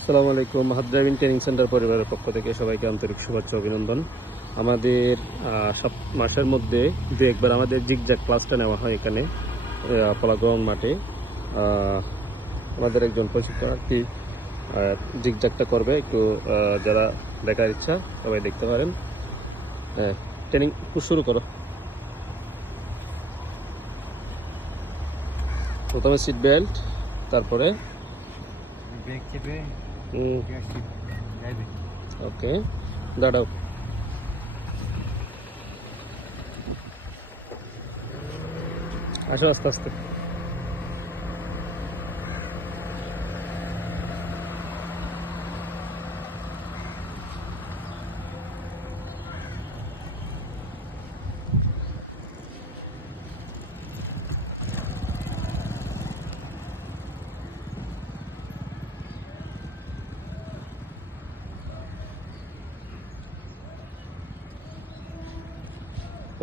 আসসালামু আলাইকুম। হাত ড্রাইভিং ট্রেনিং সেন্টার পরিবারের পক্ষ থেকে সবাইকে আন্তরিক শুভেচ্ছা অভিনন্দন। আমাদের সব মাসের মধ্যে দু একবার আমাদের জিগজ্যাগ ক্লাসটা নেওয়া হয় এখানে পলা গ্রাউন্ড মাঠে। আমাদের একজন প্রশিক্ষণার্থী জিগজ্যাগটা করবে, একটু যারা দেখার ইচ্ছা সবাই দেখতে পারেন। ট্রেনিং শুরু করো। প্রথমে সিট বেল্ট, তারপরে ওকে, দাঁড়াও। আসো আস্তে আস্তে।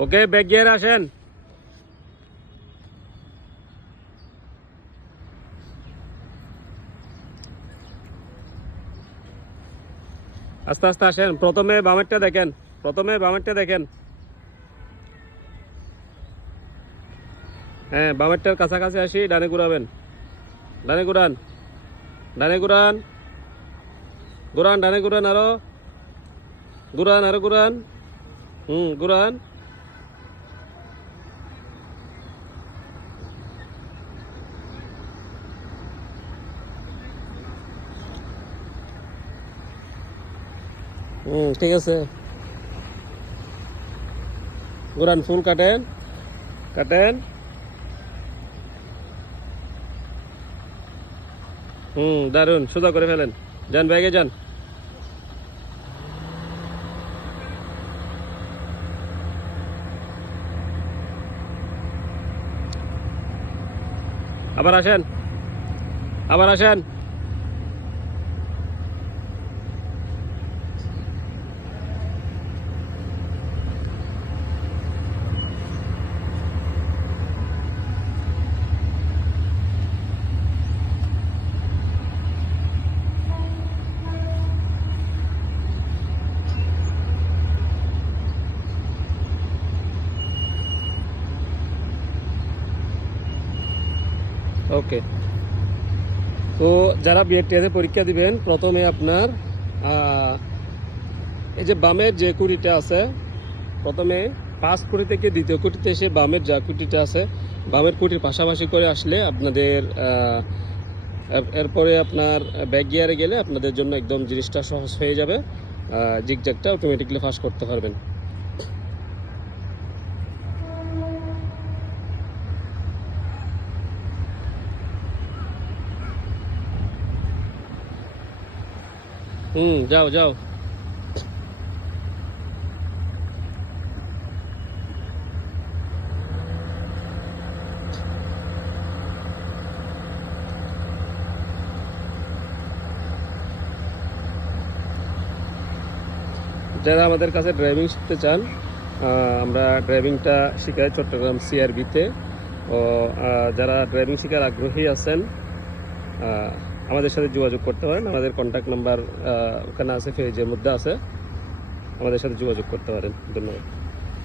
ওকে, ব্যাক গিয়ার আসেন। আস্তে আস্তে আসেন। প্রথমে বামেরটা দেখেন, হ্যাঁ, বামেরটার কাছাকাছি আসি, ডানে ঘুরাবেন। ডানে ঘুরান, ডানে ঘুরান, ডানে ঘুরান, আরো ঘুরান। ঘুরান। ঠিক আছে, ঘুরান, ফুল কাটেন। দারুন, সোজা করে ফেলেন। যান, ব্যাগে যান। আবার আসেন। ওকে, তো যারা বিএডটিএতে পরীক্ষা দিবেন, প্রথমে আপনার এই যে বামের যে কুড়িটা আছে, প্রথমে ফার্স্ট কুড়ি থেকে দ্বিতীয় কুটিতে এসে বামের যা কুটিটা আছে, বামের কুটির পাশাপাশি করে আসলে আপনাদের এরপরে আপনার ব্যাক গিয়ারে গেলে আপনাদের জন্য একদম জিনিসটা সহজ হয়ে যাবে। জিগজ্যাগটা অটোমেটিকলি ফাস্ট করতে পারবেন। যাও যাও। যারা আমাদের কাছে ড্রাইভিং শিখতে চান, আমরা ড্রাইভিংটা শেখাই চট্টগ্রাম সিআরবিতে। ও যারা ড্রাইভিং শেখার আগ্রহী আছেন, আমাদের সাথে যোগাযোগ করতে পারেন। আমাদের কন্ট্যাক্ট নাম্বার ওখানে আছে, পেজের মধ্যে আছে, আমাদের সাথে যোগাযোগ করতে পারেন। ধন্যবাদ।